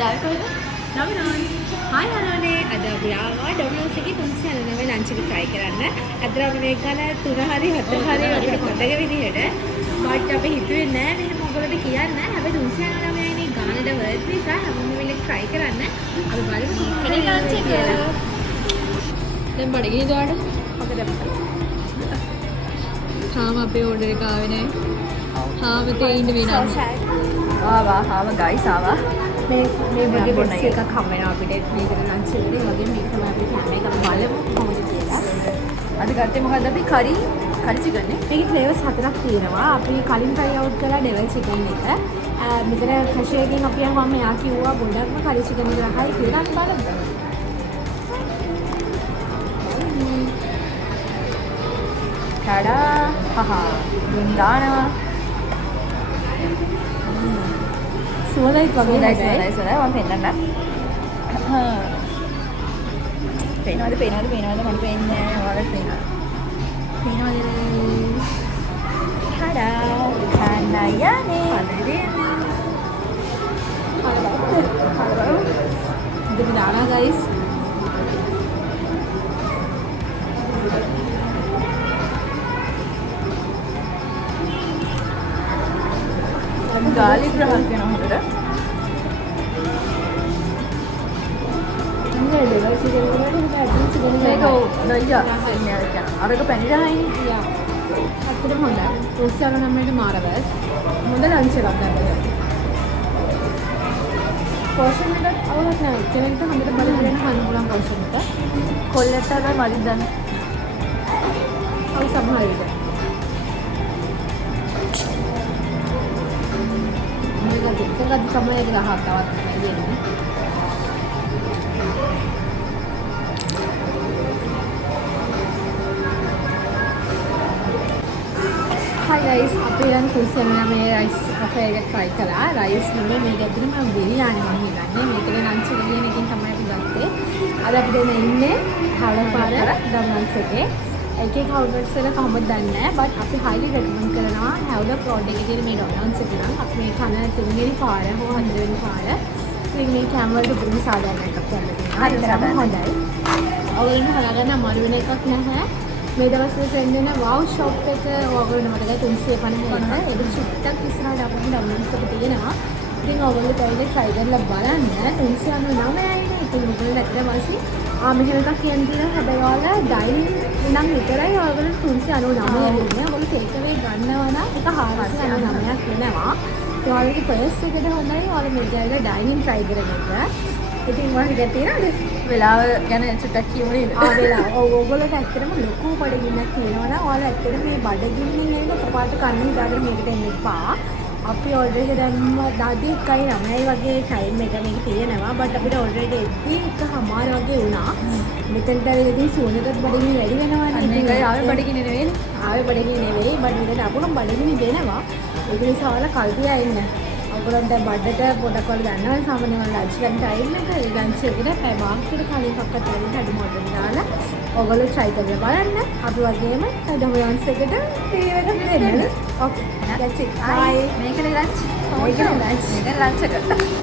දාල් කොහෙද? Domino's. Hi හලෝනේ. අද අපි ආවා Domino's එකේ 399 ලන්ච් එක try කරන්න. අදලා අපි මේක ගන්න 3 හරි 4 හරි අපිට මතක විදිහට. බට් අපි හිතුවේ නෑ මෙහෙම ඔයගොල්ලෝට කියන්න. හැබැයි 399 නේ ගානට worth නිසා හැමෝම වෙලෙක try කරන්න. අපි බලමු කෙනෙක් ලන්ච් එක කියලා. දැන් බඩගිනි දාන්න. මොකද තාම අපේ order එක ආවේ නෑ. ආවතේ ඉන්න වෙනවා. ආවා ගයිස් ආවා. මේ වගේ බොක්ස් එකක් හම් වෙනවා අපිට මේකට ලන්ච් එකේ වගේ මේක තමයි අපි කැමරේ එක බලමු කොහොමද කියලා. අද ගත්තේ මොකද්ද අපි කරි චිකන් නේ. මේකේ ෆ්ලේවර්ස් 4ක් තියෙනවා. අපි කලින් try out කළා ඩෙවල් චිකන් එක. මෙතන කැෂියර් එකෙන් අපි ආවම එයා කිව්වා ගොඩක්ම කරි චිකන් එක රහයි කියලා අපි බලමු. ටඩා හහා දානවා. සුවඳයි වගේ සුවඳයි මම පෙන්නන්න. පේනවද මට පේන්නේ නැහැ. ඔයාලට පේනවද? ටඩා හන්නායනේ. ඉතින් දාලා guys. garlic රහක් වෙනවා හොඳට. මේ ඩෙවල් චිකන් වලට ඇඩ්ජස්ට් චිකන් මේක නයියා කියන්නේ අරක පැණිරහයිනේ. යා. අත්‍තරම හොඳයි. උස්සාව නම් මේක මාරවත්. හොඳ ලන්ච් එකක් ගන්න. පෝෂන් එකට අවුලක් නැහැ. කෙනෙක්ට හොඳට බලගෙන කන්න පුළුවන් පෝෂන් එක. කොල්ලට තමයි මදින් දන්න. ඔය සමහර විට. මේක දෙකකට තමයි ඒක ගහක් තවත් දෙන්නේ. Hi guys, අපි දැන් කුසල්නා මේ රයිස් කැෆේ එක try කළා. රයිස් නෙමෙයි මේක ඇතුළේ මම බිරියානි මම හිතන්නේ. මේකේ ලන්ච් එක කියන එකෙන් තමයි අපි ගත්තේ. අද අපි දැන් ඉන්නේ හවලපාර Domino's එකේ. එකේ කවුන්ටර්ස් වල කොහොමද දන්නේ නැහැ. බට් අපි highly recommend කරනවා හැවලප් රෝඩ් එකේ තියෙන මේ Domino's එක නම් අපි මේ කන තුන්වෙනි පාර හෝ හතරවෙනි පාර. ඉතින් මේ කැම් වලට පුදුම සාධාරණයක් කරලා තියෙනවා. හොඳයි. ඔයගොල්ලන්ට හොයාගන්න අමාරු වෙන එකක් නැහැ. මේ දවස්වල ට්‍රෙන්ඩ් වෙන wow shop එක ඔයගොල්ලෝ මතකයි 350 එක. ඒක චුට්ටක් ඉස්සරහට අපේ Domino's එක තියෙනවා. ඉතින් ඔයගොල්ලෝ තවද try කරලා බලන්න. 399යි. ඉතින් ඔයගොල්ලෝ දැක්කම වාසි මෙහෙම එකක් කියන්න තියෙනවා. හැබැයි ඔයාලා ඩයිනින් නම් විතරයි ඔයගොල්ලෝ 399 වෙන්නේ. ඔයගොල්ලෝ ටේක් අවේ ගන්නවා නම් ඒක 499ක් වෙනවා. ඒ ඔයාලගේ පර්ස් එකට හොඳයි. ඔයාලා මේක ඇවිල්ලා ඩයිනින් try කරගන්න. ඉතින් මම හිතේ වෙලාව ගැන චුට්ටක් කියමු නේද? වෙලාව. ඔයගොල්ලෝට ඇත්තටම ලොකු බඩගින්නක් තියෙනවා නම් ඔයාලා ඇත්තටම මේ බඩගින්නෙන් එන එකපාරට කන්න හිතාගෙන මේකට එන්න එපා. අපි ඔල්රෙඩි දැම්ම 11:09 වගේ ටයිම් එක මේක තියෙනවා. බට් අපිට ඔල්රෙඩි එද්දි 1:00 වගේ වුණා. මෙතනට ඉතින් සුවඳට බඩගින්න වැඩි වෙනවනේ. අන්න ඒකයි ආවේ බඩගින්න නෙවෙයි. ආවේ බඩගින්න නෙවෙයි. බට් මෙතන අපුණම් බඩගින්න දෙනවා. ඒක නිසා ඔයාලා කල්පියා ඉන්න. ඔයගොල්ලන්ට බඩට පොඩක් වල ගන්නවා සාමාන්‍යයෙන් ලන්ච් ගන්න ටයිම් එක ලන්ච් එකට පැය භාගයකට කලින් පක්කට හරි හඩු මොඩල් දාලා ඔයගොල්ලෝ try කරලා බලන්න. අපි වගේම Domino's එකට ෆ්‍රී එකක් දෙන්න. ඕකේ. that's it. bye. මේකනේ ලන්ච්. මේකනේ lunch. මේක ලන්ච් එක.